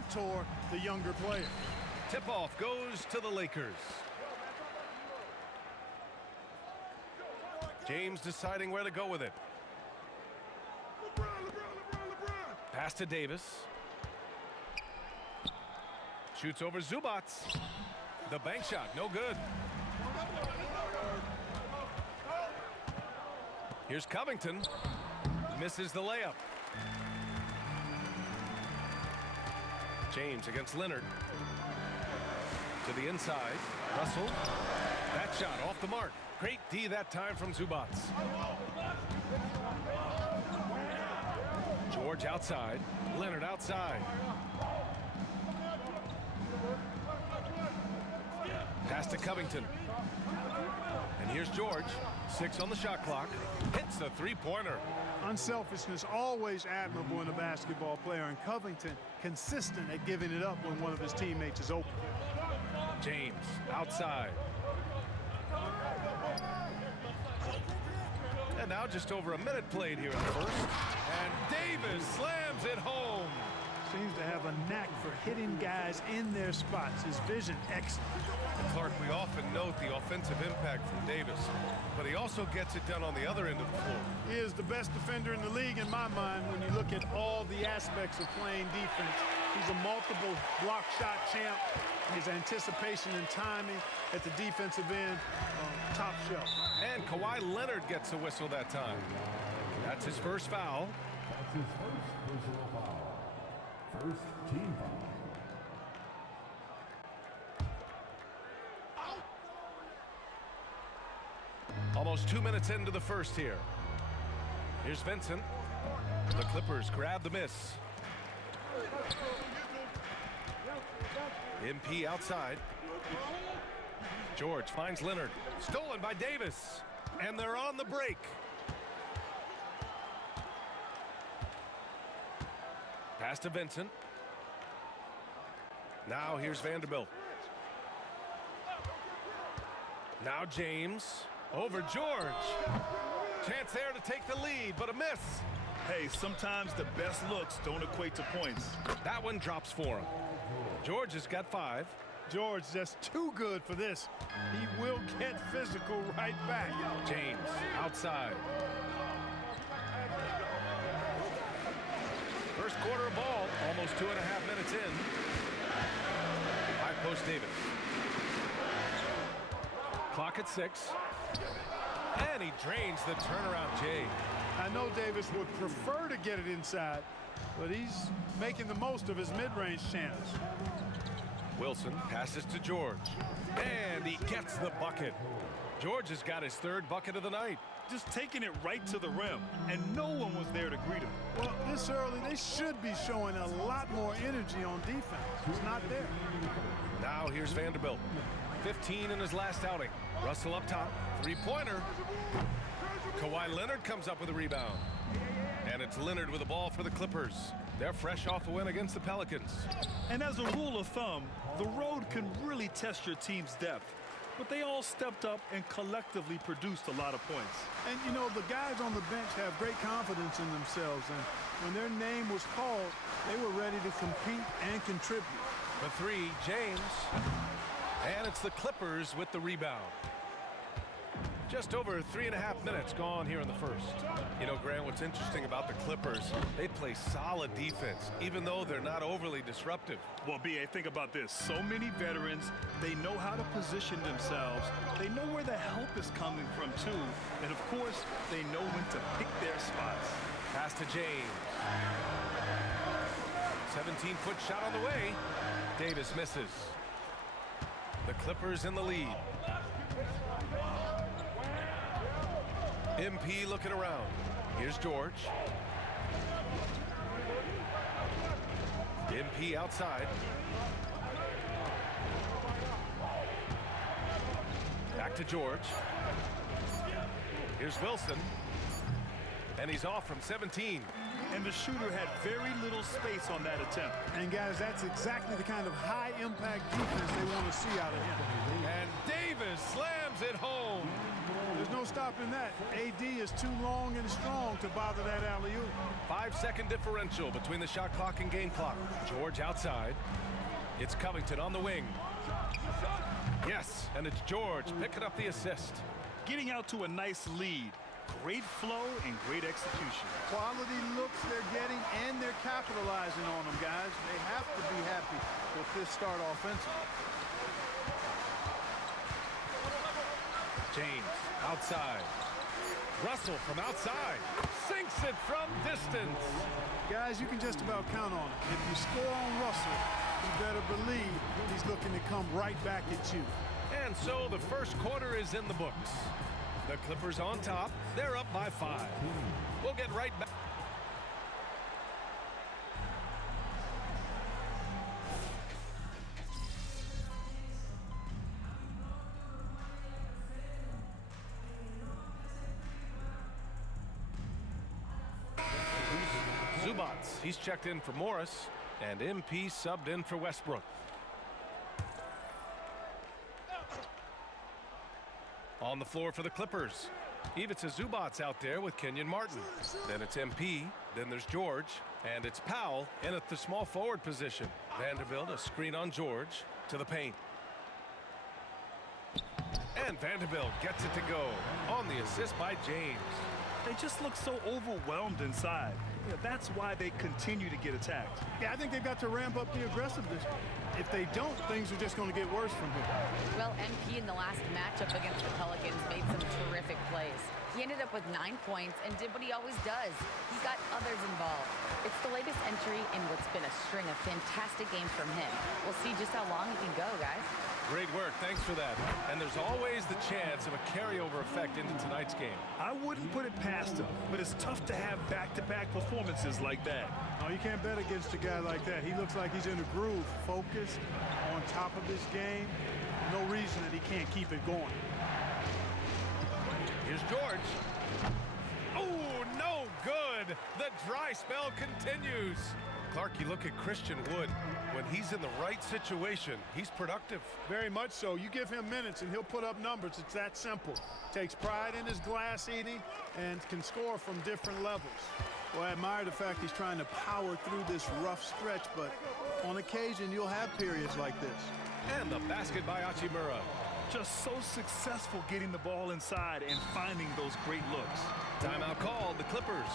mentor the younger player. Tip-off goes to the Lakers. James deciding where to go with it. Pass to Davis. Shoots over Zubac. The bank shot, no good. Here's Covington. Misses the layup. James against Leonard. To the inside. Russell. That shot off the mark. Great D that time from Zubac. George outside. Leonard outside. Pass to Covington. And here's George. 6 on the shot clock. Hits the three-pointer. Unselfishness always admirable in a basketball player, and Covington consistent at giving it up when one of his teammates is open. James outside. And now just over a minute played here in the first. And Davis slams it home. Seems to have a knack for hitting guys in their spots. His vision excellent. Clark, we often note the offensive impact from Davis, but he also gets it done on the other end of the floor. He is the best defender in the league in my mind when you look at all the aspects of playing defense. He's a multiple block shot champ. His anticipation and timing at the defensive end, top shelf. And Kawhi Leonard gets a whistle that time. That's his first foul. That's his first personal foul. First team foul. Almost 2 minutes into the first here. Here's Vincent. The Clippers grab the miss. MP outside. George finds Leonard. Stolen by Davis. And they're on the break. Pass to Vincent. Now here's Vanderbilt. Now James. Over George. Chance there to take the lead, but a miss. Hey, sometimes the best looks don't equate to points. That one drops for him. George has got 5. George just too good for this. He will get physical right back. James outside. First quarter of ball, almost 2.5 minutes in. High post Davis. Clock at 6. And he drains the turnaround J. I know Davis would prefer to get it inside, but he's making the most of his mid-range chance. Wilson passes to George. And he gets the bucket. George has got his 3rd bucket of the night. Just taking it right to the rim, and no one was there to greet him. Well, this early, they should be showing a lot more energy on defense. It's not there. Now here's Vanderbilt. 15 in his last outing. Russell up top. 3-pointer. Kawhi Leonard comes up with a rebound. And it's Leonard with the ball for the Clippers. They're fresh off a win against the Pelicans. And as a rule of thumb, the road can really test your team's depth. But they all stepped up and collectively produced a lot of points. And, you know, the guys on the bench have great confidence in themselves. And when their name was called, they were ready to compete and contribute. For 3, James. And it's the Clippers with the rebound. Just over 3.5 minutes gone here in the first. You know, Grant, what's interesting about the Clippers, they play solid defense, even though they're not overly disruptive. Well, B.A., think about this. So many veterans, they know how to position themselves. They know where the help is coming from, too. And, of course, they know when to pick their spots. Pass to James. 17-foot shot on the way. Davis misses. The Clippers in the lead. MP looking around. Here's George. MP outside. Back to George. Here's Wilson. And he's off from 17. And the shooter had very little space on that attempt. And, guys, that's exactly the kind of high-impact defense they want to see out of him. And Davis slams it home. There's no no stopping that. AD is too long and strong to bother that alley-oop. 5-second differential between the shot clock and game clock. George outside. It's Covington on the wing. Yes, and it's George picking up the assist. Getting out to a nice lead. Great flow and great execution. Quality looks they're getting, and they're capitalizing on them, guys. They have to be happy with this start offensively. James outside. Russell from outside. Sinks it from distance. Guys, you can just about count on it. If you score on Russell, you better believe he's looking to come right back at you. And so the first quarter is in the books. The Clippers on top. They're up by 5. We'll get right back. Zubats, he's checked in for Morris, and MP subbed in for Westbrook. On the floor for the Clippers. Ivica Zubats out there with Kenyon Martin. Then it's MP, then there's George, and it's Powell in at the small forward position. Vanderbilt a screen on George to the paint. And Vanderbilt gets it to go on the assist by James. They just look so overwhelmed inside. Yeah, that's why they continue to get attacked. Yeah, I think they've got to ramp up the aggressiveness. If they don't, things are just going to get worse from here. Well, MP in the last matchup against the Pelicans made some terrific plays. He ended up with 9 points and did what he always does. He got others involved. It's the latest entry in what's been a string of fantastic games from him. We'll see just how long he can go, guys. Great work, thanks for that. And there's always the chance of a carryover effect into tonight's game. I wouldn't put it past him, but it's tough to have back-to-back performances like that. No, you can't bet against a guy like that. He looks like he's in a groove, focused, on top of his game. No reason that he can't keep it going. Here's George. Oh, no good. The dry spell continues. Clark, you look at Christian Wood. When he's in the right situation, he's productive. Very much so. You give him minutes and he'll put up numbers. It's that simple. Takes pride in his glass eating and can score from different levels. Well, I admire the fact he's trying to power through this rough stretch, but on occasion you'll have periods like this. And the basket by Hachimura. Just so successful getting the ball inside and finding those great looks. Timeout called, the Clippers.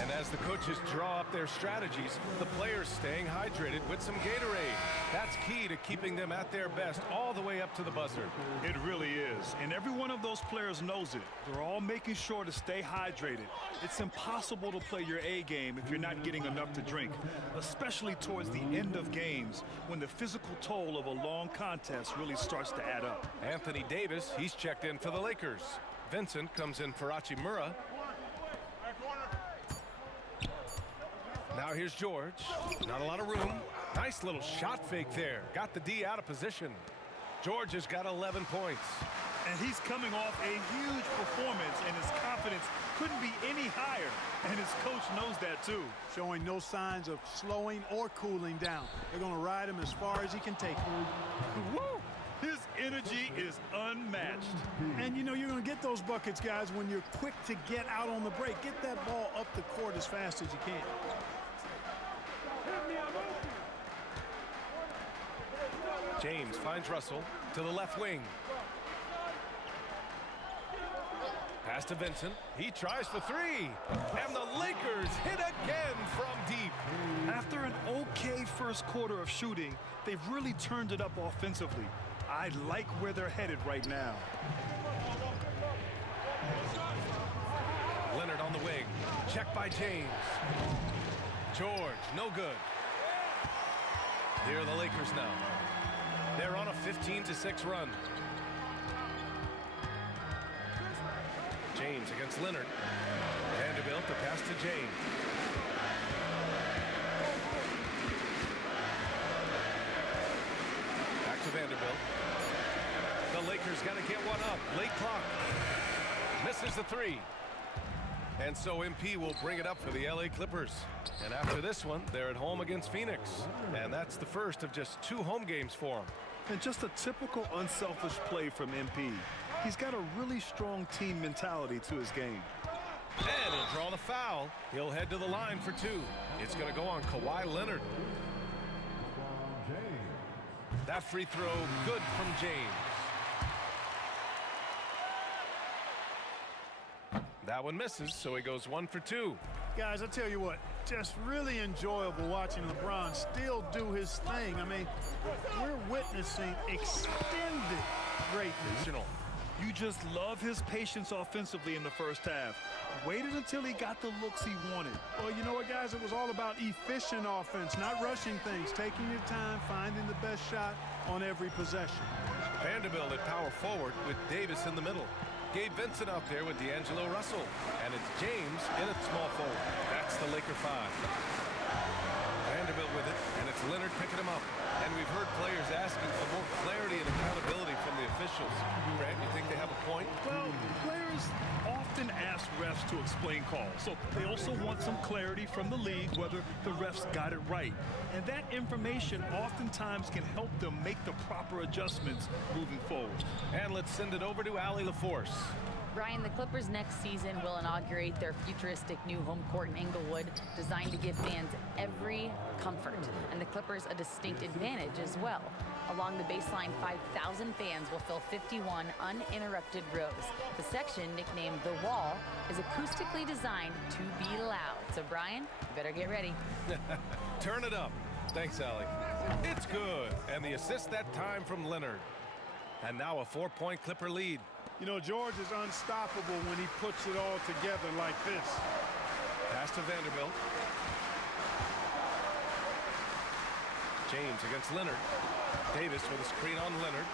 And as the coaches draw up their strategies, the players staying hydrated with some Gatorade. That's key to keeping them at their best all the way up to the buzzer. It really is. And every one of those players knows it. They're all making sure to stay hydrated. It's impossible to play your A game if you're not getting enough to drink, especially towards the end of games when the physical toll of a long contest really starts to add up. Anthony Davis, he's checked in for the Lakers. Vincent comes in for Hachimura. Now here's George. Not a lot of room. Nice little shot fake there. Got the D out of position. George has got 11 points. And he's coming off a huge performance, and his confidence couldn't be any higher. And his coach knows that, too. Showing no signs of slowing or cooling down. They're going to ride him as far as he can take him. Woo! His energy is unmatched. And, you know, you're going to get those buckets, guys, when you're quick to get out on the break. Get that ball up the court as fast as you can. James finds Russell to the left wing. Pass to Vincent. He tries for 3. And the Lakers hit again from deep. After an okay first quarter of shooting, they've really turned it up offensively. I like where they're headed right now. Leonard on the wing. Check by James. George, no good. Here are the Lakers now. They're on a 15-6 run. James against Leonard. Vanderbilt, the pass to James. Back to Vanderbilt. The Lakers got to get one up. Late clock. Misses the 3. And so MP will bring it up for the LA Clippers. And after this one, they're at home against Phoenix. And that's the first of just 2 home games for them. And just a typical unselfish play from MP. He's got a really strong team mentality to his game. And he'll draw the foul. He'll head to the line for two. It's going to go on Kawhi Leonard. That free throw good from James. That one misses, so he goes 1 for 2. Guys, I tell you what, just really enjoyable watching LeBron still do his thing. I mean, we're witnessing extended greatness. You just love his patience offensively in the first half. Waited until he got the looks he wanted. Well, you know what, guys? It was all about efficient offense, not rushing things, taking your time, finding the best shot on every possession. Vanderbilt at power forward with Davis in the middle. Gabe Vincent out there with D'Angelo Russell. And it's James in at small forward. That's the Laker 5. Vanderbilt with it, and it's Leonard picking him up. And we've heard players asking for more clarity and accountability from the officials. Grant, you think they have a point? Well, players often ask refs to explain calls, so they also want some clarity from the league whether the refs got it right. And that information oftentimes can help them make the proper adjustments moving forward. And let's send it over to Allie LaForce. Brian, the Clippers next season will inaugurate their futuristic new home court in Inglewood, designed to give fans every comfort, and the Clippers a distinct advantage as well. Along the baseline, 5,000 fans will fill 51 uninterrupted rows. The section, nicknamed The Wall, is acoustically designed to be loud. So, Brian, you better get ready. Turn it up. Thanks, Allie. It's good. And the assist that time from Leonard. And now a 4-point Clipper lead. You know, George is unstoppable when he puts it all together like this. Pass to Vanderbilt. James against Leonard. Davis with a screen on Leonard.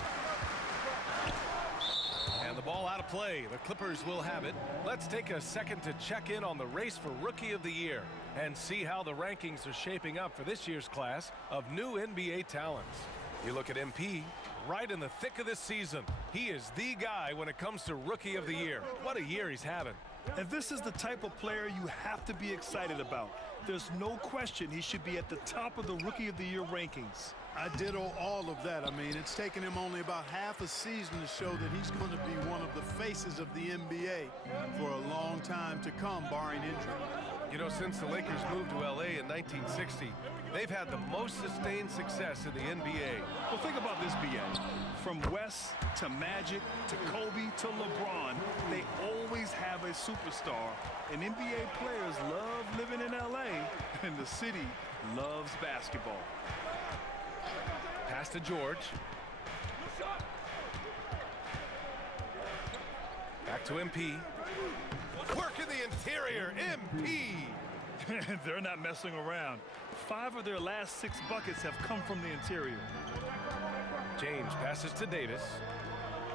And the ball out of play. The Clippers will have it. Let's take a second to check in on the race for Rookie of the Year and see how the rankings are shaping up for this year's class of new NBA talents. You look at MP, right in the thick of this season. He is the guy when it comes to Rookie of the Year. What a year he's having. And this is the type of player you have to be excited about. There's no question he should be at the top of the Rookie of the Year rankings. I ditto all of that. I mean, it's taken him only about half a season to show that he's going to be one of the faces of the NBA for a long time to come, barring injury. You know, since the Lakers moved to LA in 1960, they've had the most sustained success in the NBA. Well, think about this, BA. From West to Magic to Kobe to LeBron, they always have a superstar. And NBA players love living in LA, and the city loves basketball. Pass to George. Back to MP. Work in the interior, MP. They're not messing around. 5 of their last 6 buckets have come from the interior. James passes to Davis.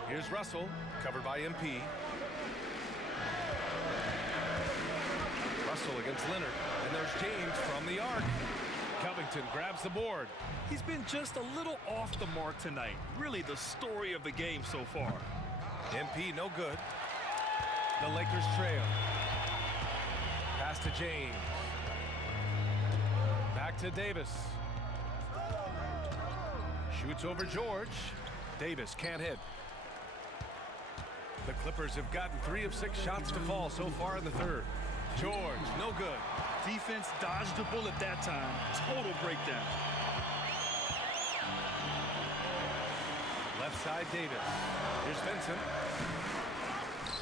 Here's Russell, covered by MP. Russell against Leonard, and there's James from the arc. Covington grabs the board. He's been just a little off the mark tonight. Really the story of the game so far. MP no good. The Lakers trail. Pass to James. Back to Davis. Shoots over George. Davis can't hit. The Clippers have gotten 3 of 6 shots to fall so far in the third. George, no good. Defense dodged a bullet that time. Total breakdown. Left side, Davis. Here's Vincent.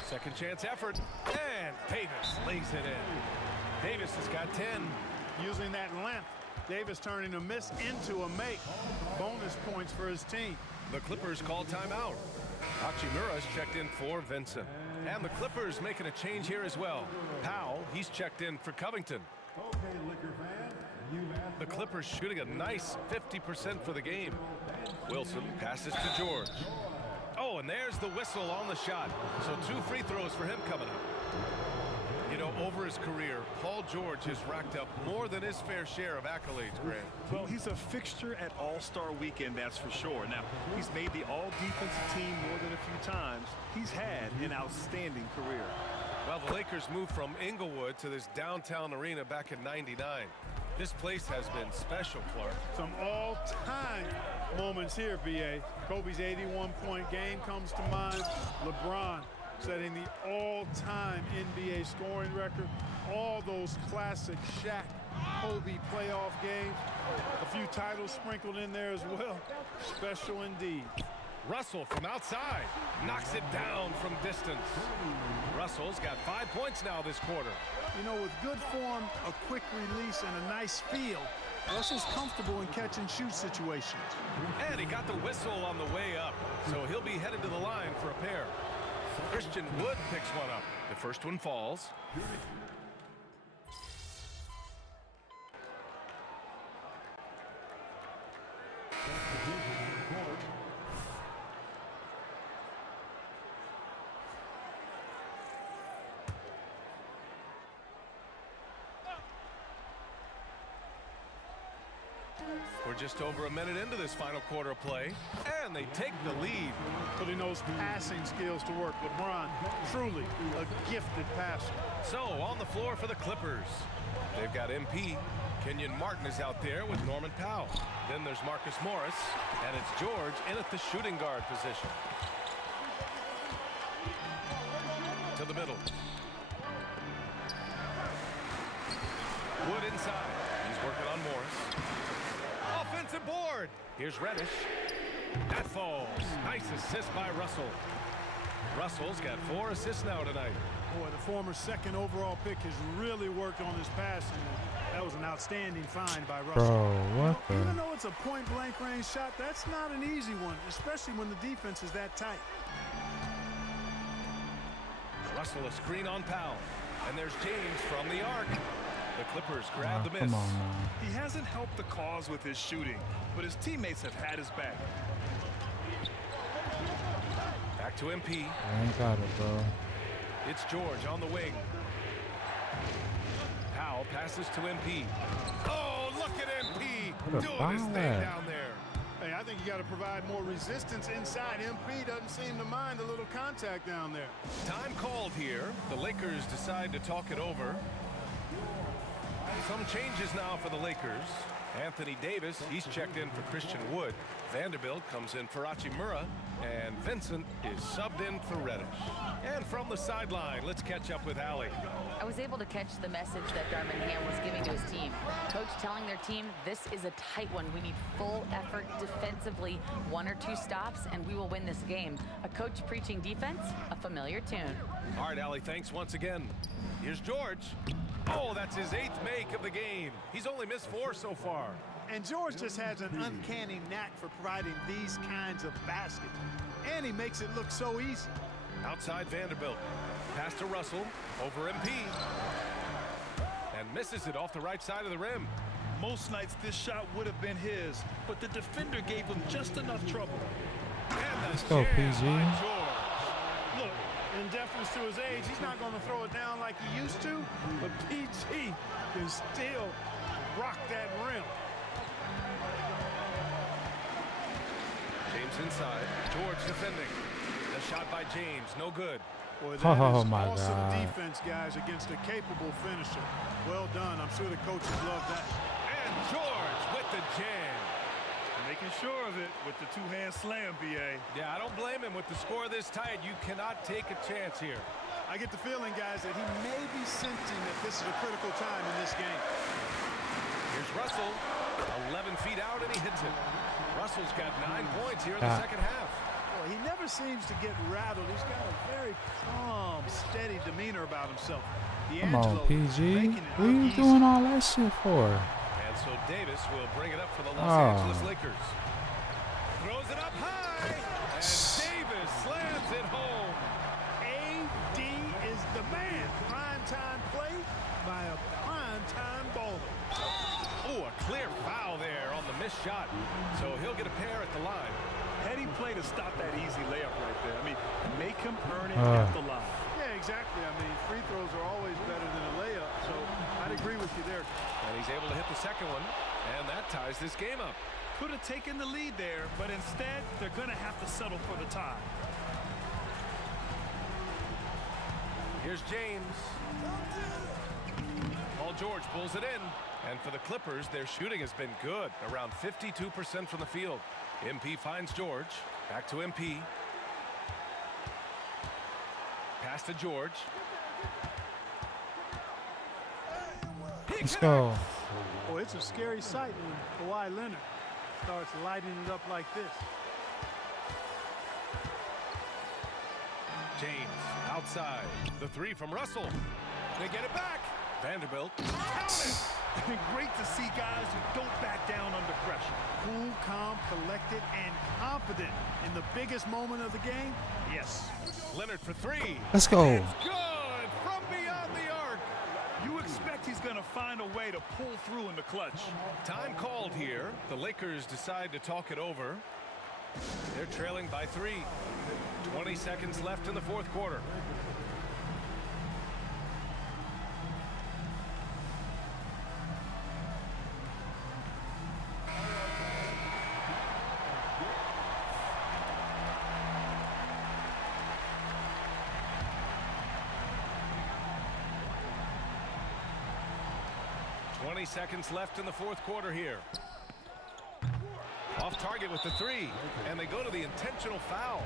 Second chance effort. And Davis lays it in. Davis has got 10. Using that length, Davis turning a miss into a make. Bonus points for his team. The Clippers call timeout. Hachimura's checked in for Vincent. And the Clippers making a change here as well. Powell, he's checked in for Covington. Okay, Laker fan, The Clippers shooting a nice 50% for the game. Wilson passes to George. Oh, and there's the whistle on the shot. So 2 free throws for him coming up. You know, over his career, Paul George has racked up more than his fair share of accolades, Grant. Well, he's a fixture at All-Star Weekend, that's for sure. Now, he's made the All-Defensive team more than a few times. He's had an outstanding career. Well, the Lakers moved from Inglewood to this downtown arena back in '99. This place has been special, Clark. Some all-time moments here, B.A. Kobe's 81-point game comes to mind. LeBron setting the all-time NBA scoring record. All those classic Shaq, Kobe playoff games. A few titles sprinkled in there as well. Special indeed. Russell from outside knocks it down from distance. Russell's got 5 points now this quarter. You know, with good form, a quick release, and a nice feel, Russell's comfortable in catch-and-shoot situations. And he got the whistle on the way up, so he'll be headed to the line for a pair. Christian Wood picks one up. The first one falls. We're just over a minute into this final quarter of play, and they take the lead. Putting those passing skills to work. LeBron, truly a gifted passer. So, on the floor for the Clippers. They've got MP. Kenyon Martin is out there with Norman Powell. Then there's Marcus Morris, and it's George in at the shooting guard position. To the middle. Wood inside. He's working on Morris. Offensive board. Here's Reddish. That falls. Nice assist by Russell. Russell's got 4 assists now tonight. Boy, the former second overall pick has really worked on his passing. That was an outstanding find by Russell. Bro, what the? Even though it's a point-blank range shot, that's not an easy one, especially when the defense is that tight. Russell a screen on Powell. And there's James from the arc. The Clippers grab the miss. Come on, man. He hasn't helped the cause with his shooting, but his teammates have had his back. Back to MP. I ain't got it, bro. It's George on the wing. Powell passes to MP. Oh, look at MP What a doing his foul thing at. down there. Hey, I think you got to provide more resistance inside. MP doesn't seem to mind a little contact down there. Time called here. The Lakers decide to talk it over. Some changes now for the Lakers. Anthony Davis, he's checked in for Christian Wood. Vanderbilt comes in for Hachimura. And Vincent is subbed in for Reddish. And from the sideline, let's catch up with Allie. I was able to catch the message that Darvin Ham was giving to his team. Coach telling their team, this is a tight one. We need full effort defensively, 1 or 2 stops, and we will win this game. A coach preaching defense, a familiar tune. All right, Allie, thanks once again. Here's George. Oh, that's his 8th make of the game. He's only missed 4 so far. And George just has an uncanny knack for providing these kinds of baskets. And he makes it look so easy. Outside Vanderbilt. Pass to Russell. Over MP. And misses it off the right side of the rim. Most nights this shot would have been his, but the defender gave him just enough trouble. And Let's go, PG. Look, in deference to his age, he's not going to throw it down like he used to, but PG can still rock that rim. James inside. George defending. The shot by James, no good. Boy, that is my awesome God. defense, guys, against a capable finisher. Well done. I'm sure the coaches love that. And George with the jam. Making sure of it with the 2-hand slam, B.A. Yeah, I don't blame him. With the score this tight, you cannot take a chance here. I get the feeling, guys, that he may be sensing that this is a critical time in this game. Here's Russell. 11 feet out, and he hits it. Russell's got 9 points here in the second half. Well, he never seems to get rattled. He's got a very calm, steady demeanor about himself. Come on, PG. making it What are look you easy. doing all that shit for? And so Davis will bring it up for the Los Oh. Angeles Lakers. Throws it up high, and Davis slams it home. AD is the man. Prime-time play by a prime-time baller. Oh, a clear foul there on the missed shot. So he'll get a pair at the line. Heady play to stop that easy layup right there. I mean, make him earn it at the line. Yeah, exactly. I mean, free throws are always better than a layup, so I'd agree with you there. And he's able to hit the second one, and that ties this game up. Could have taken the lead there, but instead, they're going to have to settle for the tie. Here's James. Paul George pulls it in. And for the Clippers, their shooting has been good, around 52% from the field. MP finds George. Back to MP. Pass to George. Let's go. Boy, it's a scary sight when Kawhi Leonard starts lighting it up like this. James outside. The three from Russell. They get it back. Vanderbilt. Great to see guys who don't back down under pressure. Cool, calm, collected, and confident in the biggest moment of the game. Yes. Leonard for three. Let's go. It's good from beyond the arc. You expect he's going to find a way to pull through in the clutch. Time called here. The Lakers decide to talk it over. They're trailing by 3. 20 seconds left in the fourth quarter. Seconds left in the fourth quarter here. Off target with the three, and they go to the intentional foul.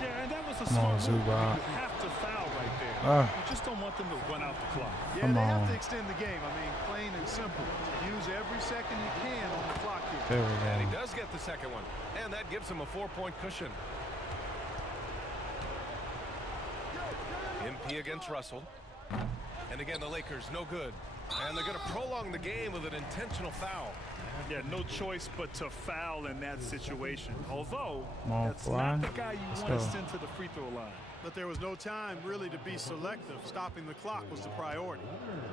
Yeah, and that was a Come on, smart move. Zubac. You have to foul right there. You just don't want them to run out the clock. Yeah, Come they have on. to extend the game. I mean, plain and simple. Use every second you can on the clock here. There we And he go. does get the second one, and that gives him a 4-point cushion. MP against Russell. And again, the Lakers, no good. And they're going to prolong the game with an intentional foul. Yeah, no choice but to foul in that situation. Although, Come on, that's Kawhi. not the guy you Let's want to go. send to the free throw line. But there was no time really to be selective. Stopping the clock was the priority.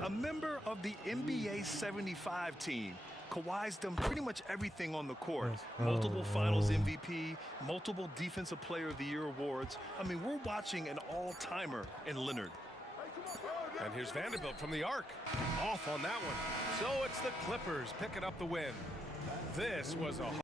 A member of the NBA 75 team, Kawhi's done pretty much everything on the court. Multiple Finals MVP, multiple Defensive Player of the Year awards. I mean, we're watching an all-timer in Leonard. And here's Vanderbilt from the arc. Off on that one. So it's the Clippers picking up the win. This was a